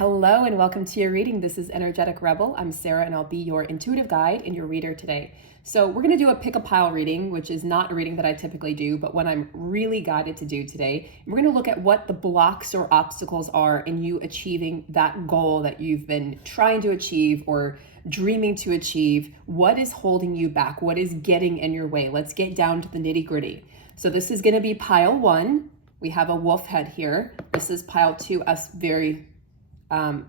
Hello and welcome to your reading. This is Energetic Rebel. I'm Sarah and I'll be your intuitive guide and your reader today. So we're going to do a pick a pile reading, which is not a reading that I typically do, but what I'm really guided to do today. We're going to look at what the blocks or obstacles are in you achieving that goal that you've been trying to achieve or dreaming to achieve. What is holding you back? What is getting in your way? Let's get down to the nitty gritty. So this is going to be pile 1. We have a wolf head here. This is pile 2, a very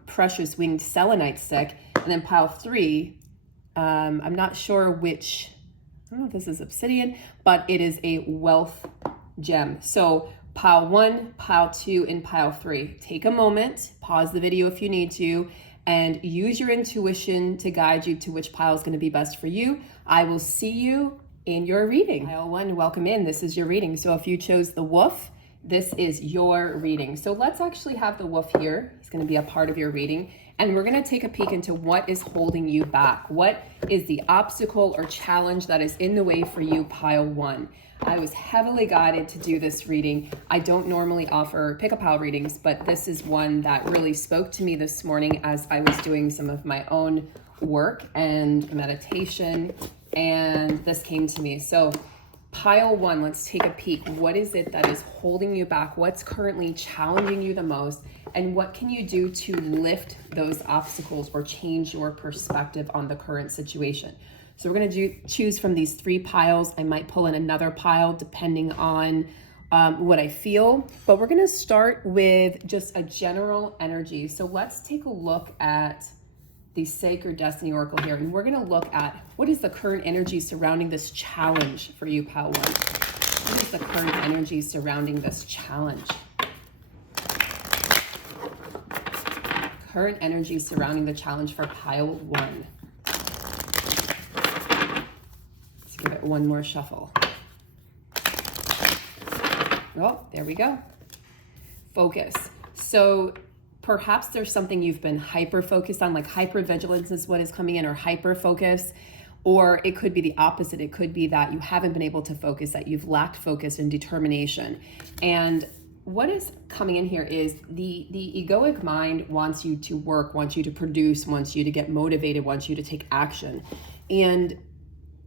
precious winged selenite stick. And then pile 3, I'm not sure which, I don't know if this is obsidian, but it is a wealth gem. So pile 1, pile 2, and pile 3. Take a moment, pause the video if you need to, and use your intuition to guide you to which pile is going to be best for you. I will see you in your reading. Pile 1, welcome in. This is your reading. So if you chose the wolf, this is your reading. So let's actually have the wolf here. He's going to be a part of your reading. And we're going to take a peek into what is holding you back. What is the obstacle or challenge that is in the way for you, pile 1? I was heavily guided to do this reading. I don't normally offer pick a pile readings, but this is one that really spoke to me this morning as I was doing some of my own work and meditation. And this came to me. So pile 1, let's take a peek. What is it that is holding you back? What's currently challenging you the most? And what can you do to lift those obstacles or change your perspective on the current situation? So we're going to choose from these 3 piles. I might pull in another pile depending on what I feel. But we're going to start with just a general energy. So let's take a look at the Sacred Destiny Oracle here. And we're going to look at what is the current energy surrounding this challenge for you, pile 1. What is the current energy surrounding this challenge? Current energy surrounding the challenge for pile 1. Let's give it one more shuffle. Oh, there we go. Focus. So perhaps there's something you've been hyper-focused on, like hyper-vigilance is what is coming in, or hyper-focus, or it could be the opposite. It could be that you haven't been able to focus, that you've lacked focus and determination. And what is coming in here is the egoic mind wants you to work, wants you to produce, wants you to get motivated, wants you to take action. And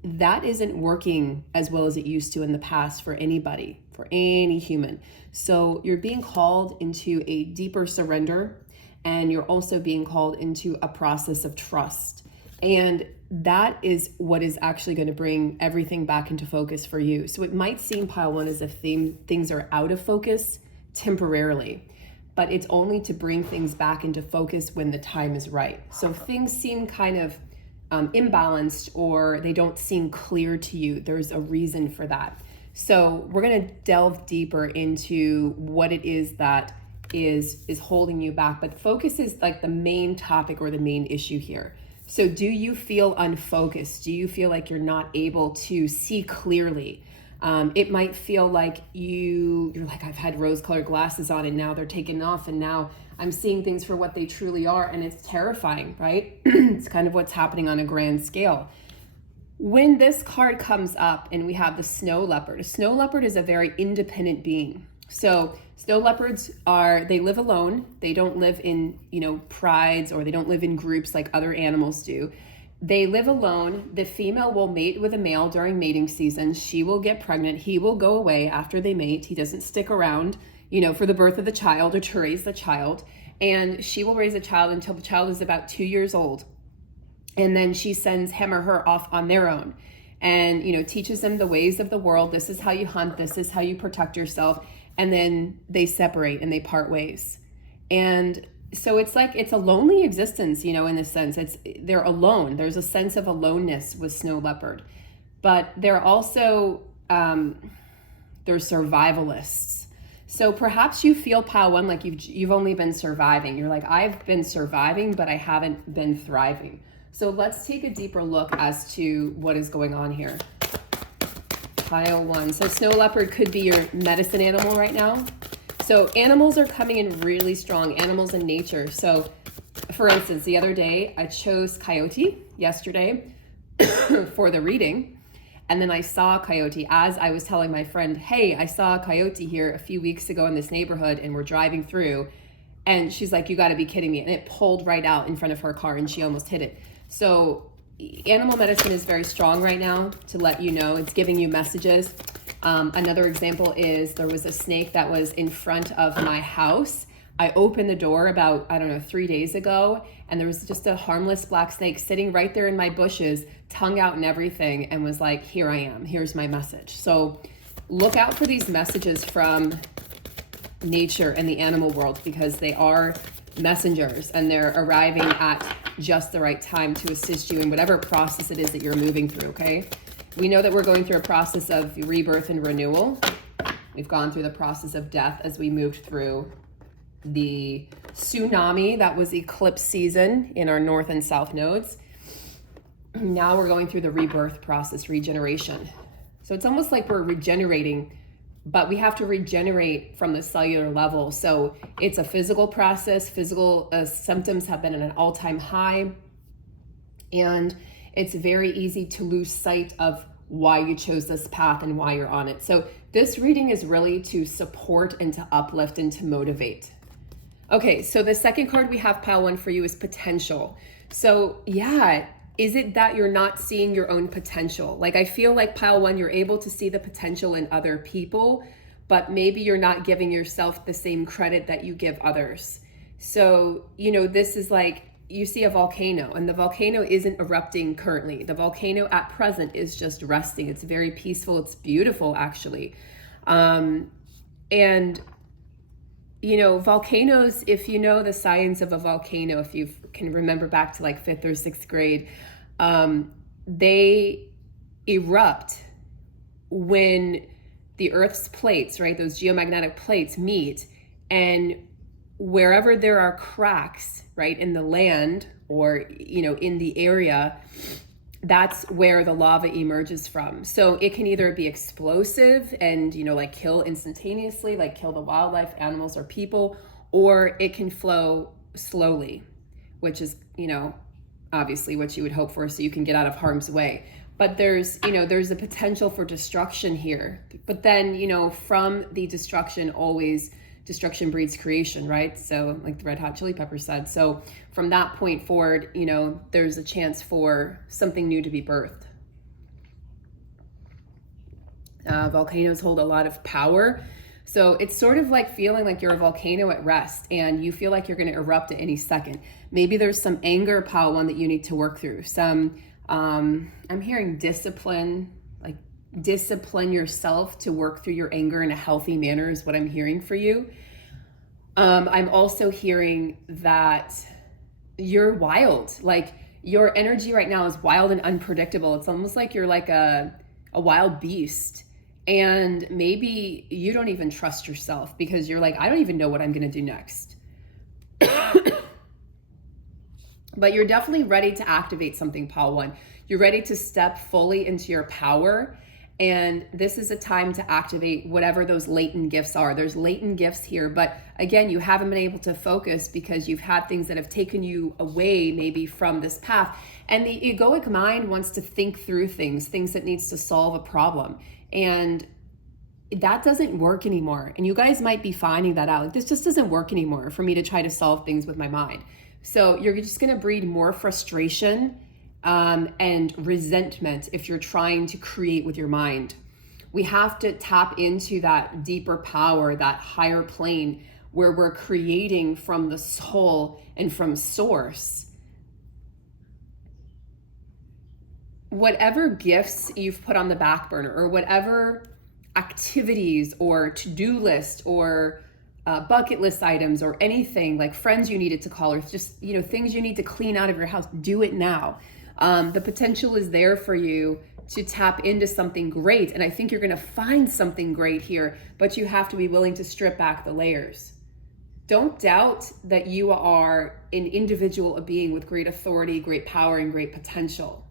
that isn't working as well as it used to in the past for anybody, for any human. So you're being called into a deeper surrender, and you're also being called into a process of trust. And that is what is actually going to bring everything back into focus for you. So it might seem, pile 1, as if things are out of focus temporarily, but it's only to bring things back into focus when the time is right. So if things seem kind of imbalanced or they don't seem clear to you, there's a reason for that. So we're going to delve deeper into what it is that is holding you back. But focus is like the main topic or the main issue here. So do you feel unfocused? Do you feel like you're not able to see clearly? It might feel like you're like, I've had rose-colored glasses on and now they're taken off and now I'm seeing things for what they truly are, and it's terrifying, right? It's kind of what's happening on a grand scale. When this card comes up and we have the snow leopard, a snow leopard is a very independent being. So snow leopards they live alone. They don't live in, prides, or they don't live in groups like other animals do. They live alone. The female will mate with a male during mating season. She will get pregnant. He will go away after they mate. He doesn't stick around, for the birth of the child or to raise the child. And she will raise the child until the child is about 2 years old. And then she sends him or her off on their own and, teaches them the ways of the world. This is how you hunt. This is how you protect yourself. And then they separate and they part ways. And so it's like, it's a lonely existence, in a sense. They're alone. There's a sense of aloneness with snow leopard, but they're also, they're survivalists. So perhaps you feel, pile 1, like you've only been surviving. You're like, I've been surviving, but I haven't been thriving. So let's take a deeper look as to what is going on here. Pile 1. So snow leopard could be your medicine animal right now. So animals are coming in really strong, animals in nature. So for instance, the other day I chose coyote yesterday for the reading. And then I saw a coyote as I was telling my friend, hey, I saw a coyote here a few weeks ago in this neighborhood and we're driving through. And she's like, you got to be kidding me. And it pulled right out in front of her car and she almost hit it. So animal medicine is very strong right now to let you know. It's giving you messages. Another example is there was a snake that was in front of my house. I opened the door about, 3 days ago, and there was just a harmless black snake sitting right there in my bushes, tongue out and everything, and was like, here I am, here's my message. So look out for these messages from nature and the animal world, because they are messengers and they're arriving at just the right time to assist you in whatever process it is that you're moving through, okay? We know that we're going through a process of rebirth and renewal. We've gone through the process of death as we moved through the tsunami that was eclipse season in our north and south nodes. Now we're going through the rebirth process, regeneration. So it's almost like we're regenerating, but we have to regenerate from the cellular level. So it's a physical process. Physical symptoms have been at an all-time high. And it's very easy to lose sight of why you chose this path and why you're on it. So this reading is really to support and to uplift and to motivate. Okay, so the second card we have, pile one, for you is potential. So yeah, is it that you're not seeing your own potential? Like, I feel like pile one, you're able to see the potential in other people, but maybe you're not giving yourself the same credit that you give others. So, this is like, you see a volcano and the volcano isn't erupting currently. The volcano at present is just resting. It's very peaceful. It's beautiful, actually. Volcanoes, if you know the science of a volcano, if you can remember back to like 5th or 6th grade, they erupt when the Earth's plates, right, those geomagnetic plates meet, and wherever there are cracks, right, in the land or, in the area, that's where the lava emerges from. So it can either be explosive and, like kill instantaneously, like kill the wildlife, animals, or people, or it can flow slowly, which is, obviously what you would hope for, so you can get out of harm's way. But there's a potential for destruction here. But then, from the destruction, always destruction breeds creation, right? So like the Red Hot Chili Peppers said. So from that point forward, there's a chance for something new to be birthed. Volcanoes hold a lot of power. So it's sort of like feeling like you're a volcano at rest and you feel like you're going to erupt at any second. Maybe there's some anger, pile one, that you need to work through. Some, I'm hearing discipline, like discipline yourself to work through your anger in a healthy manner is what I'm hearing for you. I'm also hearing that you're wild. Like, your energy right now is wild and unpredictable. It's almost like you're like a wild beast. And maybe you don't even trust yourself because you're like, I don't even know what I'm going to do next. But you're definitely ready to activate something, pile one. You're ready to step fully into your power. And this is a time to activate whatever those latent gifts are. There's latent gifts here, but again, you haven't been able to focus because you've had things that have taken you away maybe from this path. And the egoic mind wants to think through things that needs to solve a problem. And that doesn't work anymore. And you guys might be finding that out. Like, this just doesn't work anymore for me to try to solve things with my mind. So you're just going to breed more frustration and resentment if you're trying to create with your mind. We have to tap into that deeper power, that higher plane where we're creating from the soul and from source. Whatever gifts you've put on the back burner, or whatever activities or to-do list or bucket list items or anything, like friends you needed to call, or just, things you need to clean out of your house, do it now. The potential is there for you to tap into something great. And I think you're going to find something great here, but you have to be willing to strip back the layers. Don't doubt that you are an individual, a being with great authority, great power, and great potential.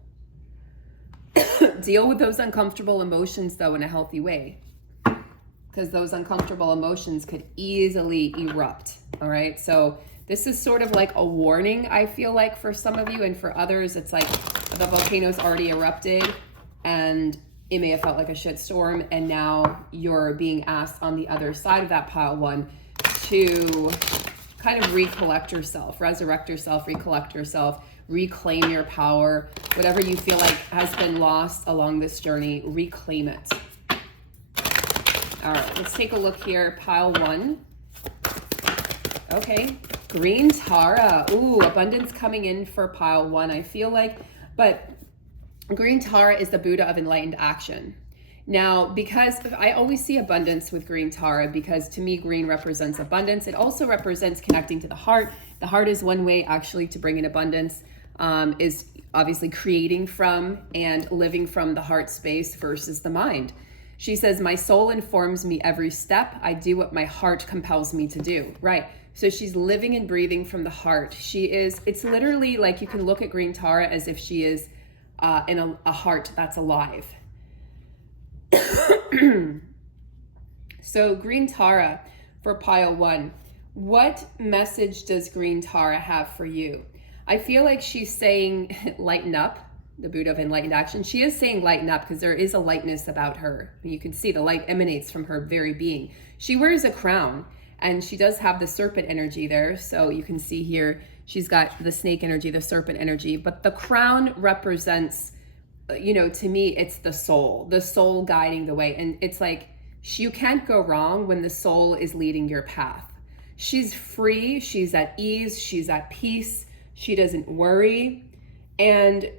Deal with those uncomfortable emotions, though, in a healthy way, because those uncomfortable emotions could easily erupt. All right. So this is sort of like a warning, I feel like, for some of you, and for others, it's like the volcano's already erupted and it may have felt like a shitstorm. And now you're being asked on the other side of that, pile one, to kind of recollect yourself, resurrect yourself, recollect yourself, reclaim your power. Whatever you feel like has been lost along this journey, reclaim it. All right, let's take a look here. Pile 1. Okay, green Tara. Ooh, abundance coming in for pile 1, I feel like. But green Tara is the Buddha of enlightened action. Now, because I always see abundance with green Tara, because to me, green represents abundance. It also represents connecting to the heart. The heart is one way actually to bring in abundance, is obviously creating from and living from the heart space versus the mind. She says, my soul informs me every step. I do what my heart compels me to do. Right. So she's living and breathing from the heart. It's literally like you can look at green Tara as if she is in a heart that's alive. So green Tara for pile 1, what message does green Tara have for you? I feel like she's saying lighten up, the Buddha of enlightened action. She is saying lighten up because there is a lightness about her. You can see the light emanates from her very being. She wears a crown and she does have the serpent energy there. So you can see here, she's got the snake energy, the serpent energy, but the crown represents, to me, it's the soul guiding the way. And it's like, you can't go wrong when the soul is leading your path. She's free, she's at ease, she's at peace, she doesn't worry, and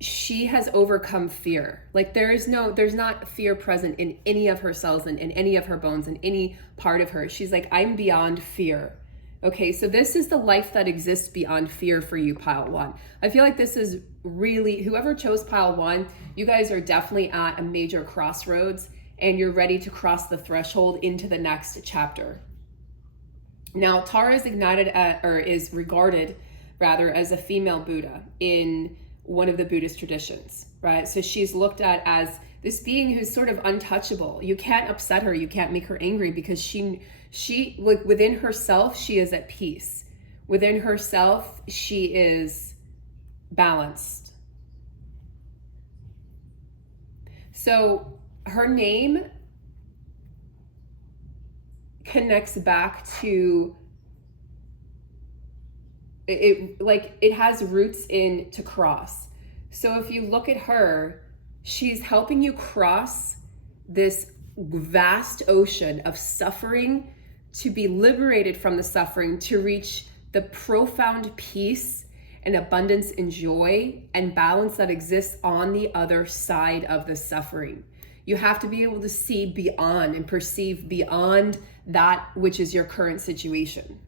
she has overcome fear. Like there's not fear present in any of her cells and in any of her bones, in any part of her. She's like, I'm beyond fear. Okay, so this is the life that exists beyond fear for you, pile 1. I feel like this is really, whoever chose pile 1, you guys are definitely at a major crossroads and you're ready to cross the threshold into the next chapter. Now, Tara is is regarded rather as a female Buddha in one of the Buddhist traditions, right? So she's looked at as this being who's sort of untouchable. You can't upset her, you can't make her angry because she within herself, she is at peace. Within herself, she is balanced. So her name connects back to it, like it has roots in to cross. So if you look at her, she's helping you cross this vast ocean of suffering to be liberated from the suffering, to reach the profound peace and abundance and joy and balance that exists on the other side of the suffering. You have to be able to see beyond and perceive beyond that which is your current situation.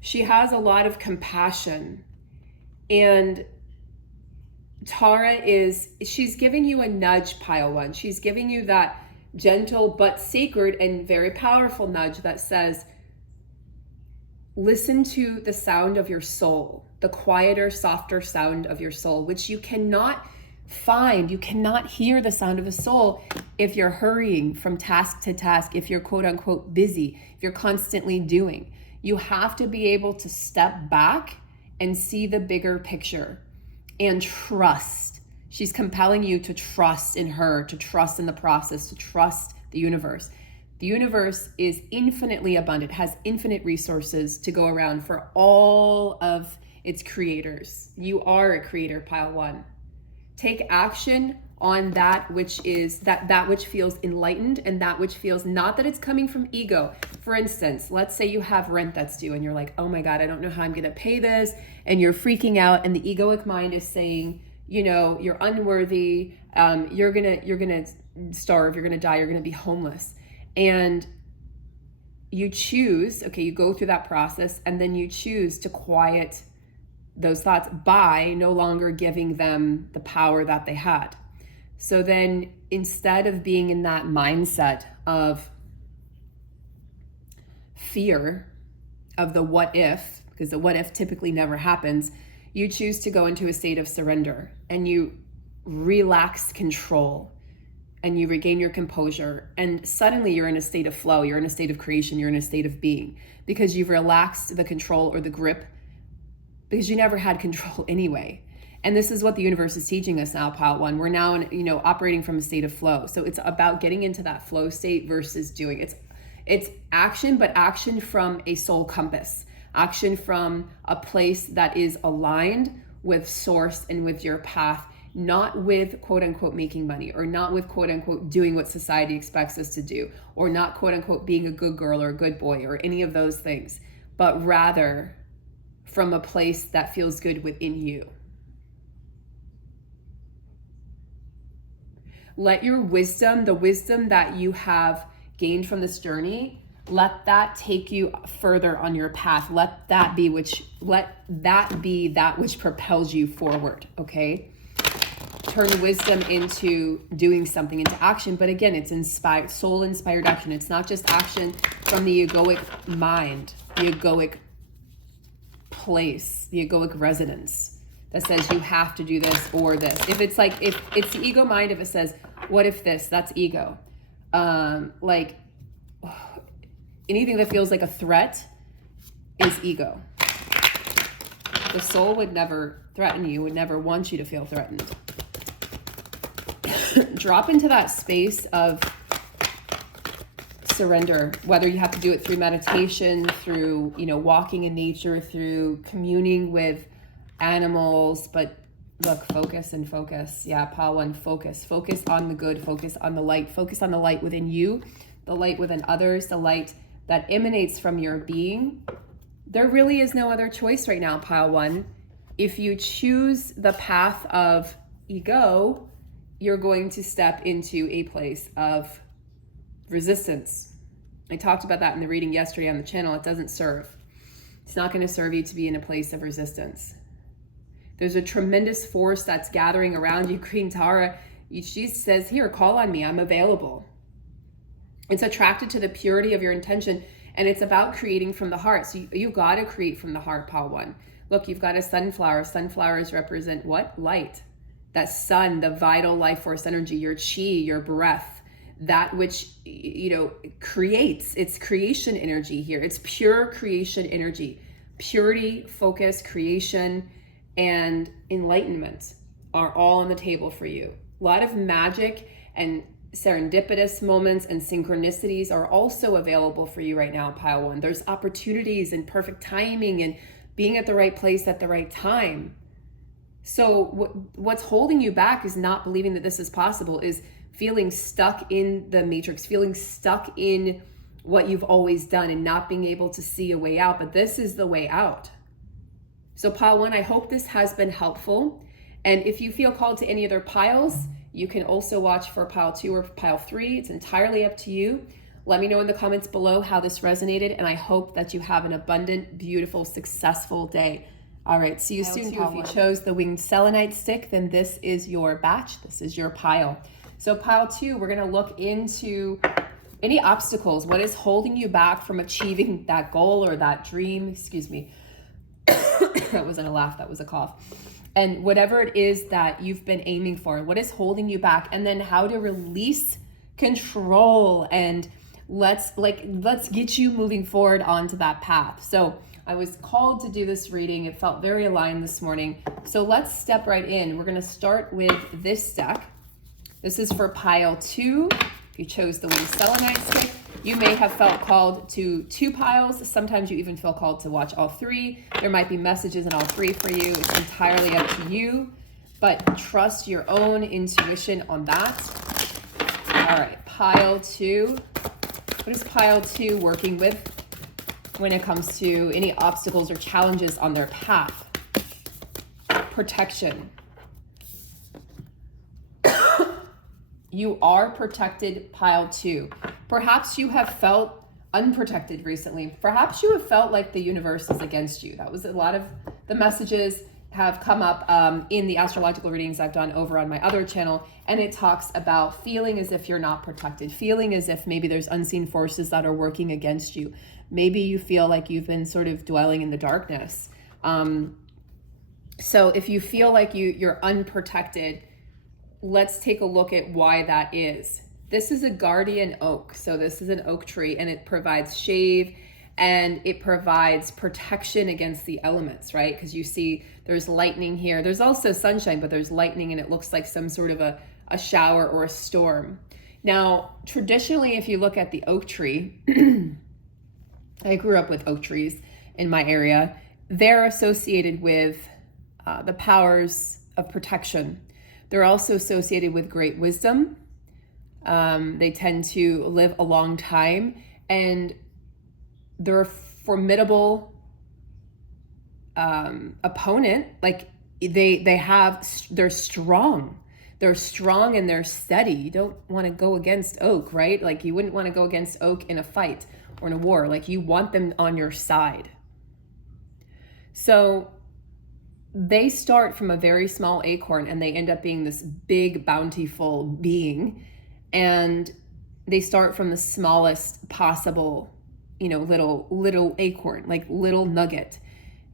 She has a lot of compassion, and Tara she's giving you a nudge, pile 1. She's giving you that gentle but sacred and very powerful nudge that says, listen to the sound of your soul, the quieter, softer sound of your soul, which you cannot find. You cannot hear the sound of the soul if you're hurrying from task to task, if you're quote unquote busy, if you're constantly doing. You have to be able to step back and see the bigger picture and trust. She's compelling you to trust in her, to trust in the process, to trust the universe. The universe is infinitely abundant, has infinite resources to go around for all of its creators. You are a creator, pile 1. Take action on that which is that which feels enlightened and that which feels not that it's coming from ego. For instance, let's say you have rent that's due and you're like, oh my God, I don't know how I'm gonna pay this, and you're freaking out, and the egoic mind is saying, you're unworthy, you're gonna starve, you're gonna die, you're gonna be homeless. And you choose, you go through that process, and then you choose to quiet those thoughts by no longer giving them the power that they had. So then instead of being in that mindset of fear of the what if, because the what if typically never happens, you choose to go into a state of surrender and you relax control and you regain your composure, and suddenly you're in a state of flow, you're in a state of creation, you're in a state of being, because you've relaxed the control or the grip, because you never had control anyway. And this is what the universe is teaching us now, pile 1. We're now operating from a state of flow. So it's about getting into that flow state versus doing. It's action, but action from a soul compass, action from a place that is aligned with source and with your path, not with quote unquote making money, or not with quote unquote doing what society expects us to do, or not quote unquote being a good girl or a good boy or any of those things, but rather from a place that feels good within you. Let your wisdom, the wisdom that you have gained from this journey, let that take you further on your path. Let that be that which propels you forward, okay? Turn wisdom into doing something, into action. But again, it's inspired, soul-inspired action. It's not just action from the egoic mind, the egoic place, the egoic resonance that says you have to do this or this. If it's the ego mind, if it says, what if this, that's ego. Like anything that feels like a threat is ego. The soul would never threaten you, would never want you to feel threatened. Drop into that space of surrender, whether you have to do it through meditation, through, walking in nature, through communing with animals. But look, focus and focus. Yeah, pile 1, focus. Focus on the good, focus on the light, focus on the light within you, the light within others, the light that emanates from your being. There really is no other choice right now, pile 1. If you choose the path of ego, you're going to step into a place of resistance. I talked about that in the reading yesterday on the channel. It doesn't serve. It's not going to serve you to be in a place of resistance. There's a tremendous force that's gathering around you. Queen Tara, she says, here, call on me. I'm available. It's attracted to the purity of your intention, and it's about creating from the heart. So you got to create from the heart, pile 1. Look, you've got a sunflower. Sunflowers represent what? Light. That sun, the vital life force energy, your chi, your breath, that which, creates. It's creation energy here. It's pure creation energy. Purity, focus, creation, and enlightenment are all on the table for you. A lot of magic and serendipitous moments and synchronicities are also available for you right now, pile 1. There's opportunities and perfect timing and being at the right place at the right time. So what's holding you back is not believing that this is possible, is feeling stuck in the matrix, feeling stuck in what you've always done and not being able to see a way out. But this is the way out. So pile 1, I hope this has been helpful. And if you feel called to any other piles, you can also watch for pile 2 or pile 3. It's entirely up to you. Let me know in the comments below how this resonated, and I hope that you have an abundant, beautiful, successful day. All right, see you soon. If you chose the winged selenite stick, then this is your batch. This is your pile. So pile 2, we're gonna look into any obstacles. What is holding you back from achieving that goal or that dream? Excuse me. That wasn't a laugh, that was a cough. And whatever it is that you've been aiming for, what is holding you back? And then how to release control, and let's get you moving forward onto that path. So I was called to do this reading. It felt very aligned this morning. So let's step right in. We're going to start with this deck. This is for pile 2. If you chose the winged selenite stick, you may have felt called to 2 piles. Sometimes you even feel called to watch all 3. There might be messages in all 3 for you. It's entirely up to you, but trust your own intuition on that. All right, pile 2. What is pile 2 working with when it comes to any obstacles or challenges on their path? Protection. You are protected, pile 2. Perhaps you have felt unprotected recently. Perhaps you have felt like the universe is against you. That was a lot of the messages have come up in the astrological readings I've done over on my other channel, and it talks about feeling as if you're not protected, feeling as if maybe there's unseen forces that are working against you. Maybe you feel like you've been sort of dwelling in the darkness. So if you feel like you're unprotected, let's take a look at why that is. This is a guardian oak. So this is an oak tree, and it provides shade and it provides protection against the elements, right? Because you see there's lightning here. There's also sunshine, but there's lightning, and it looks like some sort of a shower or a storm. Now, traditionally, if you look at the oak tree, I grew up with oak trees in my area. They're associated with the powers of protection. They're also associated with great wisdom. They tend to live a long time, and they're a formidable opponent. Like they're strong. They're strong and they're steady. You don't want to go against oak, right? Like you wouldn't want to go against oak in a fight or in a war. Like you want them on your side. So they start from a very small acorn and they end up being this big, bountiful being. And they start from the smallest possible, little acorn, like little nugget.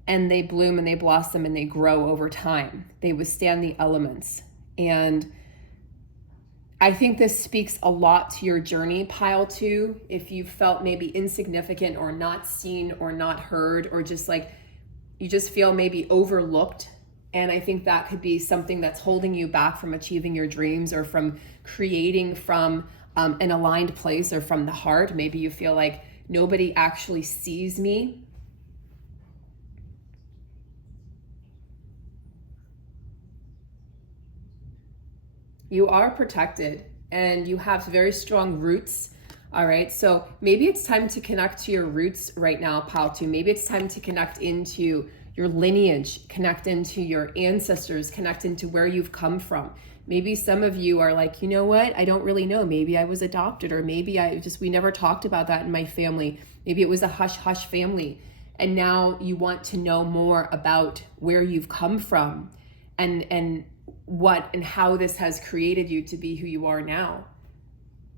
And they bloom and they blossom and they grow over time. They withstand the elements. And I think this speaks a lot to your journey, pile 2. If you felt maybe insignificant or not seen or not heard, or just like you just feel maybe overlooked. And I think that could be something that's holding you back from achieving your dreams or from creating from an aligned place or from the heart. Maybe you feel like nobody actually sees me. You are protected and you have very strong roots. All right. So maybe it's time to connect to your roots right now, pile 2. Maybe it's time to connect into your lineage, connect into your ancestors, connect into where you've come from. Maybe some of you are like, you know what? I don't really know. Maybe I was adopted, or maybe we never talked about that in my family. Maybe it was a hush-hush family. And now you want to know more about where you've come from and what and how this has created you to be who you are now.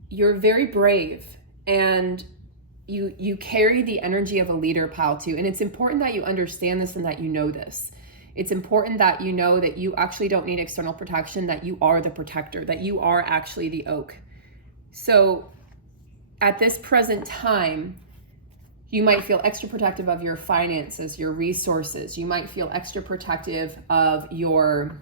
You're very brave and you carry the energy of a leader, pile 2. And it's important that you understand this and that you know this. It's important that you know that you actually don't need external protection, that you are the protector, that you are actually the oak. So at this present time, you might feel extra protective of your finances, your resources. You might feel extra protective of your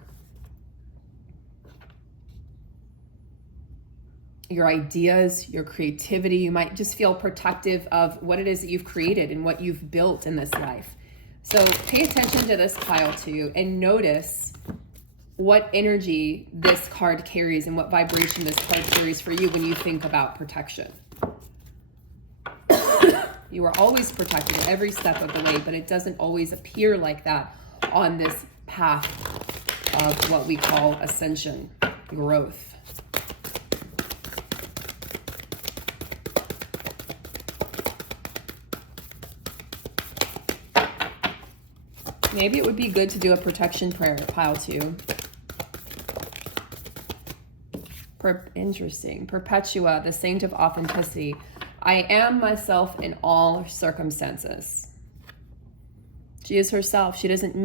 ideas, your creativity. You might just feel protective of what it is that you've created and what you've built in this life. So pay attention to this, pile 2, and notice what energy this card carries and what vibration this card carries for you when you think about protection. You are always protected every step of the way, but it doesn't always appear like that on this path of what we call ascension, growth. Maybe it would be good to do a protection prayer, pile 2. Interesting. Perpetua, the saint of authenticity. I am myself in all circumstances. She is herself. She doesn't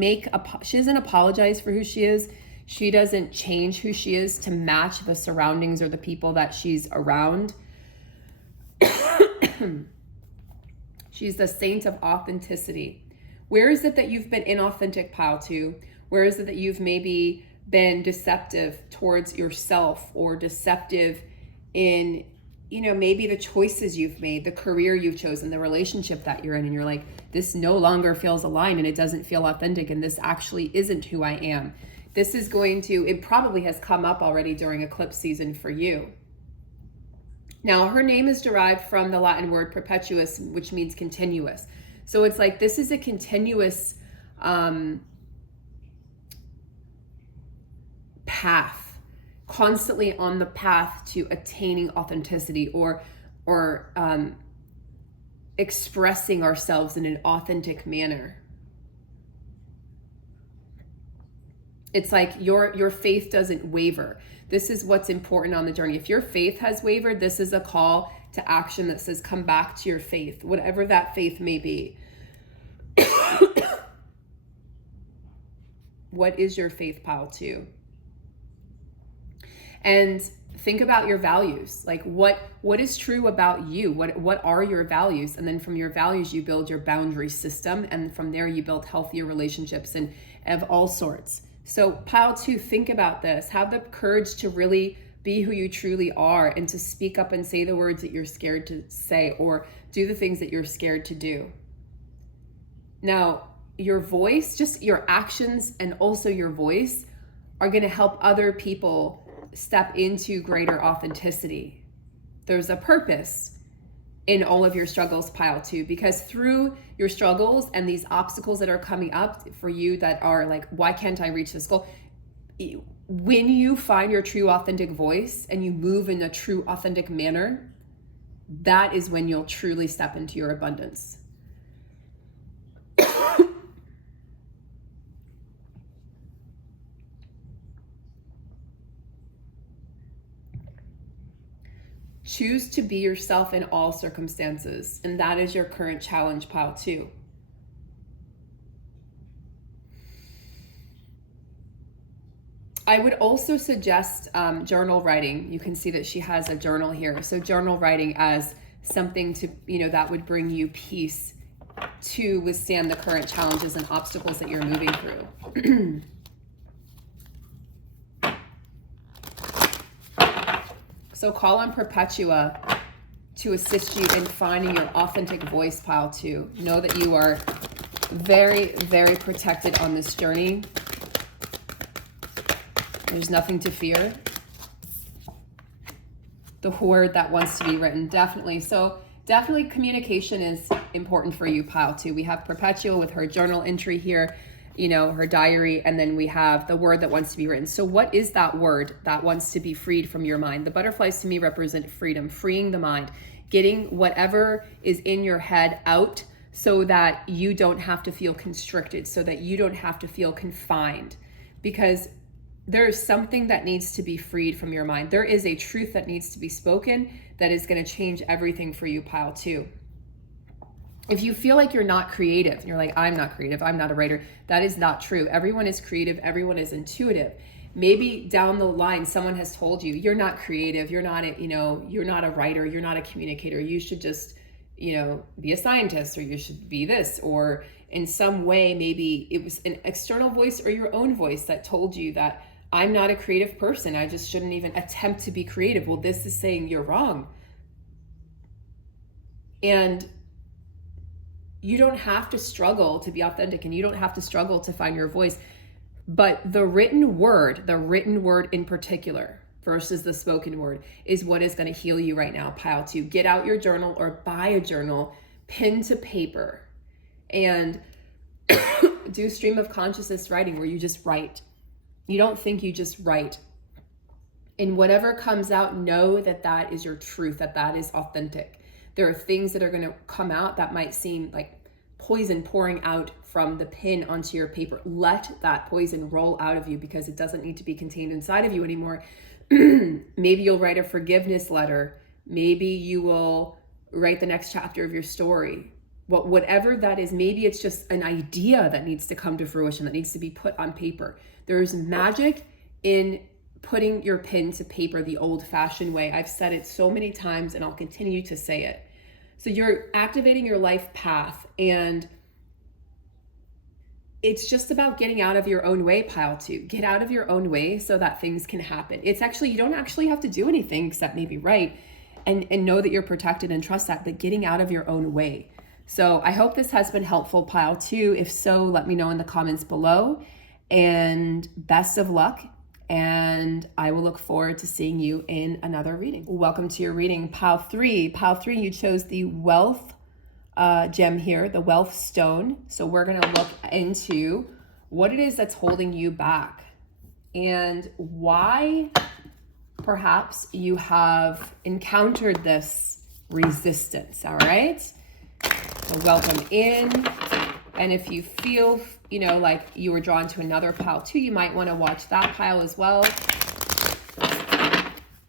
apologize for who she is. She doesn't change who she is to match the surroundings or the people that she's around. She's the saint of authenticity. Where is it that you've been inauthentic, pile 2? Where is it that you've maybe been deceptive towards yourself or deceptive in, maybe the choices you've made, the career you've chosen, the relationship that you're in, and you're like, this no longer feels aligned and it doesn't feel authentic and this actually isn't who I am. It probably has come up already during eclipse season for you. Now, her name is derived from the Latin word perpetuus, which means continuous. So it's like this is a continuous path, constantly on the path to attaining authenticity or expressing ourselves in an authentic manner. It's like your faith doesn't waver. This is what's important on the journey. If your faith has wavered, this is a call to action that says, come back to your faith, whatever that faith may be. What is your faith, pile 2? And think about your values. Like what is true about you? What are your values? And then from your values, you build your boundary system. And from there, you build healthier relationships and of all sorts. So pile 2, think about this. Have the courage to really be who you truly are and to speak up and say the words that you're scared to say or do the things that you're scared to do. Now, your voice, just your actions and also your voice are going to help other people step into greater authenticity. There's a purpose in all of your struggles, pile 2, because through your struggles and these obstacles that are coming up for you that are like, why can't I reach this goal? When you find your true authentic voice and you move in a true authentic manner, that is when you'll truly step into your abundance. Choose to be yourself in all circumstances, and that is your current challenge, pile 2. I would also suggest journal writing. You can see that she has a journal here. So journal writing as something to, that would bring you peace to withstand the current challenges and obstacles that you're moving through. So call on Perpetua to assist you in finding your authentic voice, pile 2. Know that you are very, very protected on this journey. There's nothing to fear. The word that wants to be written, definitely. So definitely communication is important for you, pile 2. We have Perpetua with her journal entry here, her diary, and then we have the word that wants to be written. So what is that word that wants to be freed from your mind? The butterflies to me represent freedom, freeing the mind, getting whatever is in your head out so that you don't have to feel constricted, so that you don't have to feel confined, because there's something that needs to be freed from your mind. There is a truth that needs to be spoken that is going to change everything for you, pile 2. If you feel like you're not creative, and you're like, I'm not creative, I'm not a writer, that is not true. Everyone is creative, everyone is intuitive. Maybe down the line, someone has told you, you're not creative, you're not a writer, you're not a communicator, you should just, be a scientist, or you should be this, or in some way, maybe it was an external voice or your own voice that told you that I'm not a creative person, I just shouldn't even attempt to be creative. Well, this is saying you're wrong. And you don't have to struggle to be authentic, and you don't have to struggle to find your voice. But the written word in particular versus the spoken word is what is going to heal you right now, pile 2. Get out your journal or buy a journal, pen to paper, and do stream of consciousness writing where you just write. You don't think, you just write. And whatever comes out, know that that is your truth, that is authentic. There are things that are going to come out that might seem like poison pouring out from the pen onto your paper. Let that poison roll out of you, because it doesn't need to be contained inside of you anymore. Maybe you'll write a forgiveness letter. Maybe you will write the next chapter of your story. Whatever that is, maybe it's just an idea that needs to come to fruition, that needs to be put on paper. There's magic in putting your pen to paper the old-fashioned way. I've said it so many times, and I'll continue to say it. So you're activating your life path, and it's just about getting out of your own way, pile 2. Get out of your own way so that things can happen. It's actually, you don't actually have to do anything except maybe write and know that you're protected and trust that, but getting out of your own way. So I hope this has been helpful, pile 2. If so, let me know in the comments below, and best of luck. And I will look forward to seeing you in another reading. Welcome to your reading, pile 3. Pile 3, you chose the wealth gem here, the wealth stone. So we're going to look into what it is that's holding you back and why perhaps you have encountered this resistance. All right. So welcome in. And if you feel, like you were drawn to another pile 2, you might want to watch that pile as well.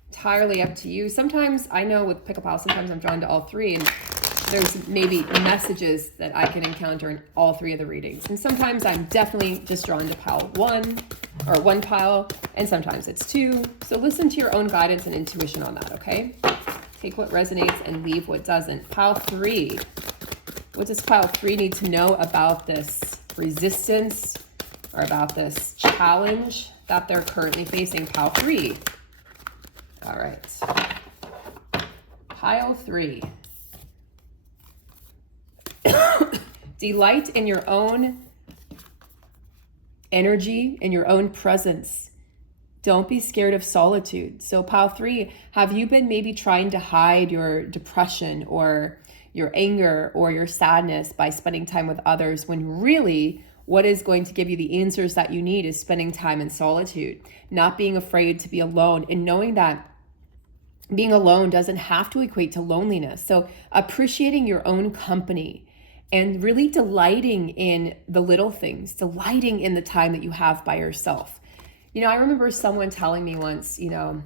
Entirely up to you. Sometimes I know with pick a pile, sometimes I'm drawn to all 3, and there's maybe messages that I can encounter in all 3 of the readings. And sometimes I'm definitely just drawn to pile 1 or one pile, and sometimes it's 2. So listen to your own guidance and intuition on that, okay? Take what resonates and leave what doesn't. Pile 3. What does pile 3 need to know about this resistance or about this challenge that they're currently facing? Pile 3. All right. Pile 3. Delight in your own energy, in your own presence. Don't be scared of solitude. So pile 3, have you been maybe trying to hide your depression or your anger or your sadness by spending time with others, when really what is going to give you the answers that you need is spending time in solitude, not being afraid to be alone, and knowing that being alone doesn't have to equate to loneliness. So appreciating your own company and really delighting in the little things, delighting in the time that you have by yourself. You know, I remember someone telling me once, you know,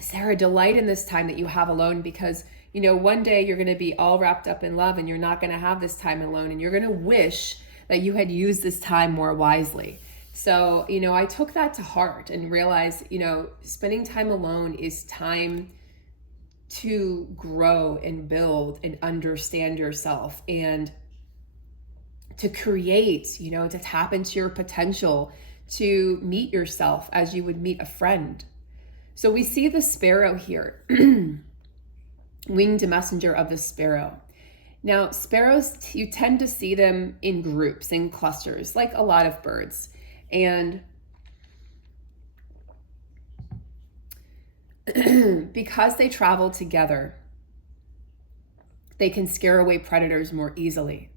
Sarah, delight in this time that you have alone, because, you know, one day you're going to be all wrapped up in love and you're not going to have this time alone, and you're going to wish that you had used this time more wisely. So, you know, I took that to heart and realized, you know, spending time alone is time to grow and build and understand yourself and to create, you know, to tap into your potential, to meet yourself as you would meet a friend. So we see the sparrow here, winged messenger of the sparrow. Now, sparrows, you tend to see them in groups, in clusters, like a lot of birds. And because they travel together, they can scare away predators more easily.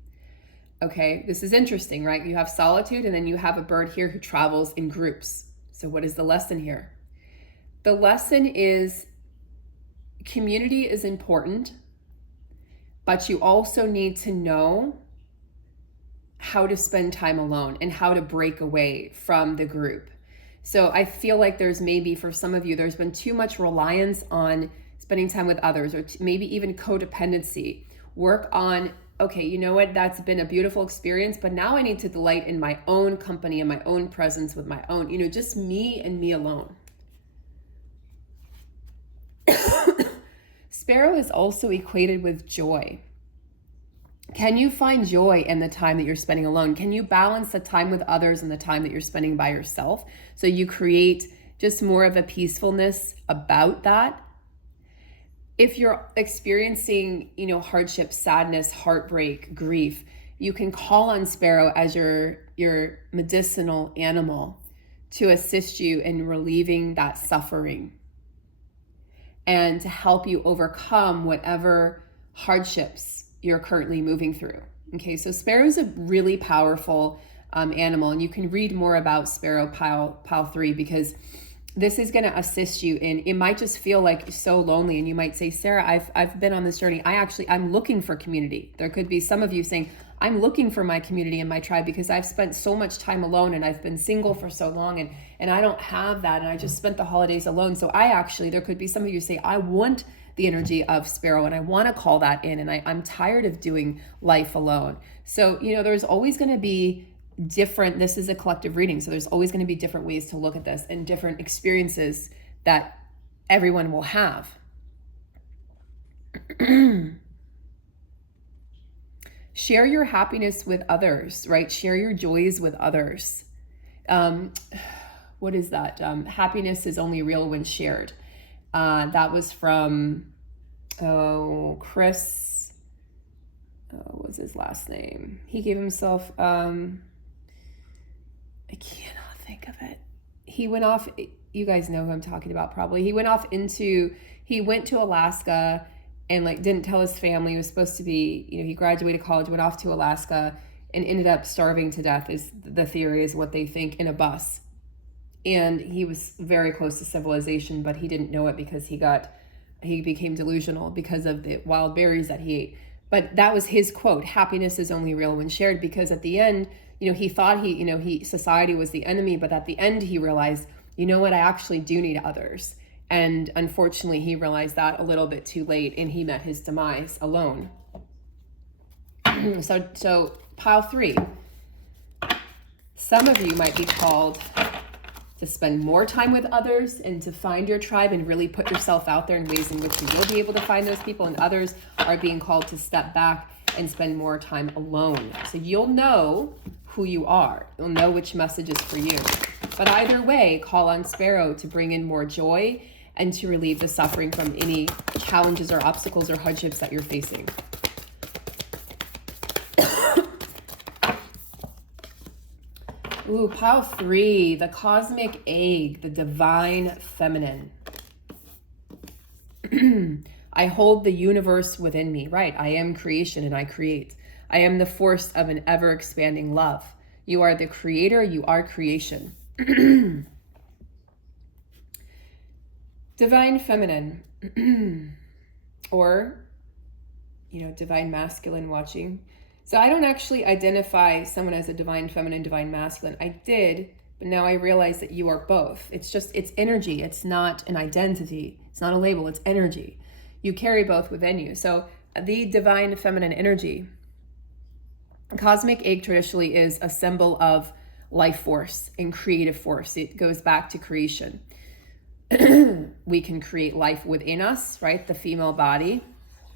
Okay, this is interesting, right? You have solitude, and then you have a bird here who travels in groups. So what is the lesson here? The lesson is community is important, but you also need to know how to spend time alone and how to break away from the group. So I feel like there's maybe for some of you, there's been too much reliance on spending time with others, or maybe even codependency. Work on, okay, you know what, that's been a beautiful experience, but now I need to delight in my own company and my own presence with my own, you know, just me and me alone. Sparrow is also equated with joy. Can you find joy in the time that you're spending alone? Can you balance the time with others and the time that you're spending by yourself? So you create just more of a peacefulness about that. If you're experiencing, you know, hardship, sadness, heartbreak, grief, you can call on sparrow as your medicinal animal to assist you in relieving that suffering and to help you overcome whatever hardships you're currently moving through. Okay, so sparrow is a really powerful animal, and you can read more about sparrow pile 3, because this is going to assist you in, it might just feel like so lonely, and you might say, Sarah, I've been on this journey. I'm looking for community. There could be some of you saying, I'm looking for my community and my tribe because I've spent so much time alone and I've been single for so long and I don't have that, and I just spent the holidays alone. So there could be some of you say, I want the energy of sparrow and I want to call that in, and I'm tired of doing life alone. So, you know, there's always going to be this is a collective reading, so there's always going to be different ways to look at this and different experiences that everyone will have. Share your happiness with others, right? Share your joys with others. What is that? Happiness is only real when shared. That was from, Chris, what was his last name? He gave himself, I cannot think of it. He went off, you guys know who I'm talking about probably. He went to Alaska and didn't tell his family. He was supposed to be, he graduated college, went off to Alaska and ended up starving to death, is the theory, is what they think, in a bus. And he was very close to civilization, but he didn't know it because he became delusional because of the wild berries that he ate. But that was his quote, happiness is only real when shared, because at the end, he thought society was the enemy, but at the end he realized, you know what, I actually do need others. And unfortunately, he realized that a little bit too late, and he met his demise alone. So pile 3, some of you might be called to spend more time with others and to find your tribe and really put yourself out there in ways in which you will be able to find those people, and others are being called to step back and spend more time alone. So you'll know who you are. You'll know which message is for you. But either way, call on Sparrow to bring in more joy and to relieve the suffering from any challenges or obstacles or hardships that you're facing. Ooh, pile 3, the cosmic egg, the divine feminine. I hold the universe within me, right? I am creation and I create. I am the force of an ever-expanding love. You are the creator, you are creation. Divine feminine, or, divine masculine watching. So I don't actually identify someone as a divine feminine, divine masculine. I did, but now I realize that you are both. It's energy. It's not an identity. It's not a label. It's energy. You carry both within you. So the divine feminine energy, cosmic egg traditionally is a symbol of life force and creative force. It goes back to creation. We can create life within us, right? The female body,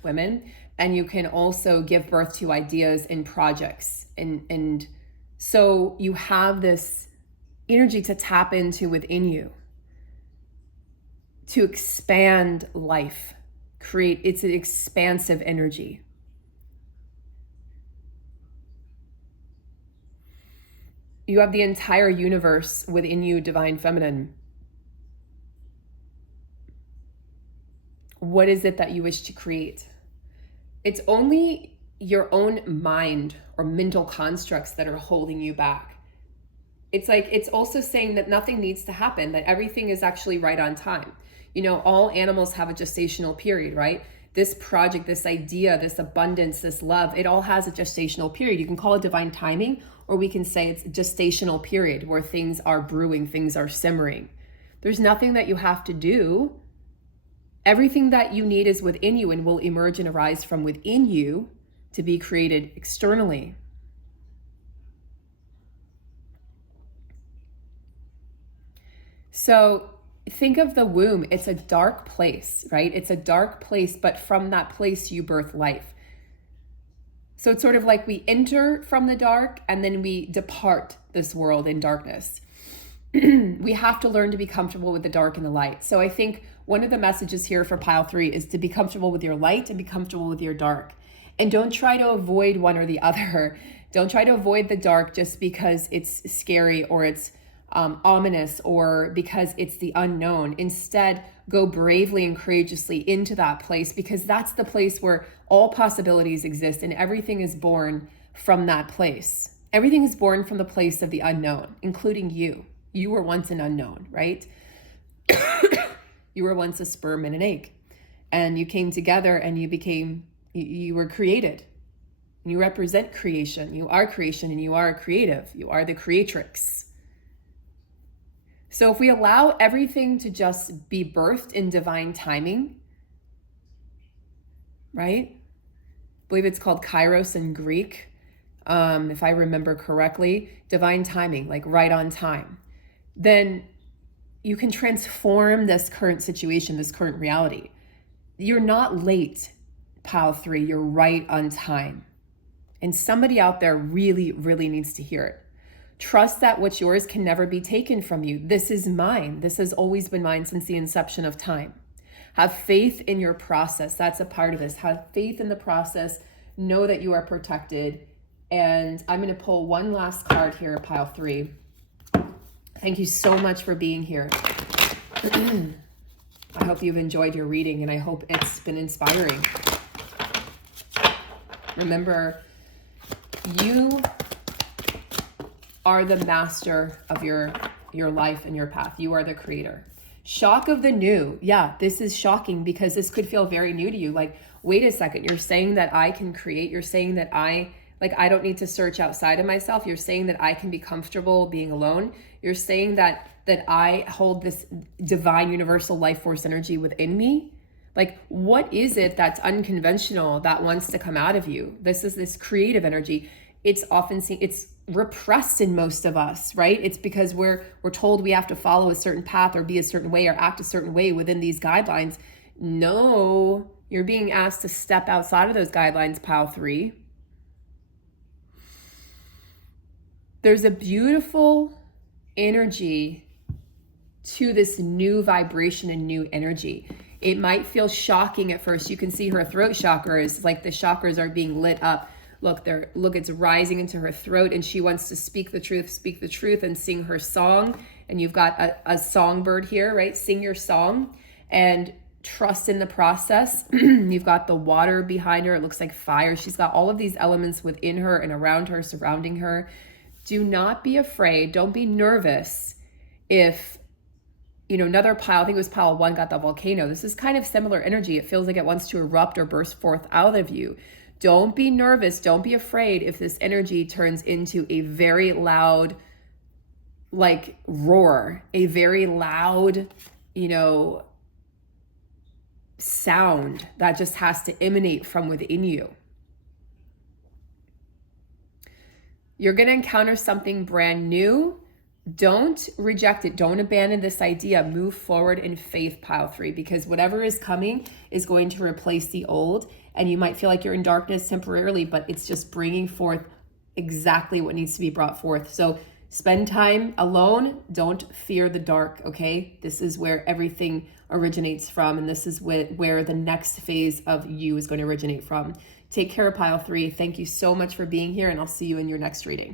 women. And you can also give birth to ideas and projects. And so you have this energy to tap into within you to expand life. It's an expansive energy. You have the entire universe within you, divine feminine. What is it that you wish to create? It's only your own mind or mental constructs that are holding you back. It's also saying that nothing needs to happen, that everything is actually right on time. All animals have a gestational period, right? This project, this idea, this abundance, this love, it all has a gestational period. You can call it divine timing, or we can say it's a gestational period where things are brewing, things are simmering. There's nothing that you have to do. Everything that you need is within you and will emerge and arise from within you to be created externally. So think of the womb. It's a dark place, right? It's a dark place, but from that place you birth life. So it's sort of like we enter from the dark and then we depart this world in darkness. We have to learn to be comfortable with the dark and the light. So I think one of the messages here for pile 3 is to be comfortable with your light and be comfortable with your dark. And don't try to avoid one or the other. Don't try to avoid the dark just because it's scary or it's ominous or because it's the unknown. Instead, go bravely and courageously into that place, because that's the place where all possibilities exist and everything is born from that place. Everything is born from the place of the unknown, including you. You were once an unknown, right? You were once a sperm and an egg, and you came together and you were created. You represent creation. You are creation and you are creative. You are the creatrix. So if we allow everything to just be birthed in divine timing, right? I believe it's called kairos in Greek. If I remember correctly, divine timing, like right on time, then you can transform this current situation, this current reality. You're not late, pile 3, you're right on time. And somebody out there really, really needs to hear it. Trust that what's yours can never be taken from you. This is mine. This has always been mine since the inception of time. Have faith in your process. That's a part of this. Have faith in the process. Know that you are protected. And I'm going to pull one last card here, pile 3. Thank you so much for being here. I hope you've enjoyed your reading and I hope it's been inspiring. Remember, you are the master of your life and your path. You are the creator. Shock of the new. Yeah, this is shocking because this could feel very new to you. Like, wait a second, you're saying that I can create. You're saying that I don't need to search outside of myself. You're saying that I can be comfortable being alone. You're saying that I hold this divine universal life force energy within me. Like, what is it that's unconventional that wants to come out of you? This is this creative energy. It's often seen, it's repressed in most of us, right? It's because we're told we have to follow a certain path or be a certain way or act a certain way within these guidelines. No, you're being asked to step outside of those guidelines, pile 3. There's a beautiful energy to this new vibration and new energy. It might feel shocking at first. You can see her throat chakra is like the chakras are being lit up. Look, it's rising into her throat, and she wants to speak the truth and sing her song. And you've got a songbird here, right? Sing your song and trust in the process. You've got the water behind her. It looks like fire. She's got all of these elements within her and around her, surrounding her. Do not be afraid. Don't be nervous if, another pile, I think it was pile 1, got the volcano. This is kind of similar energy. It feels like it wants to erupt or burst forth out of you. Don't be nervous. Don't be afraid if this energy turns into a very loud, like, roar, a very loud, sound that just has to emanate from within you. You're going to encounter something brand new. Don't reject it. Don't abandon this idea. Move forward in faith, pile 3, because whatever is coming is going to replace the old. And you might feel like you're in darkness temporarily, but it's just bringing forth exactly what needs to be brought forth. So spend time alone. Don't fear the dark, okay? This is where everything originates from, and this is where the next phase of you is going to originate from. Take care, pile 3. Thank you so much for being here, and I'll see you in your next reading.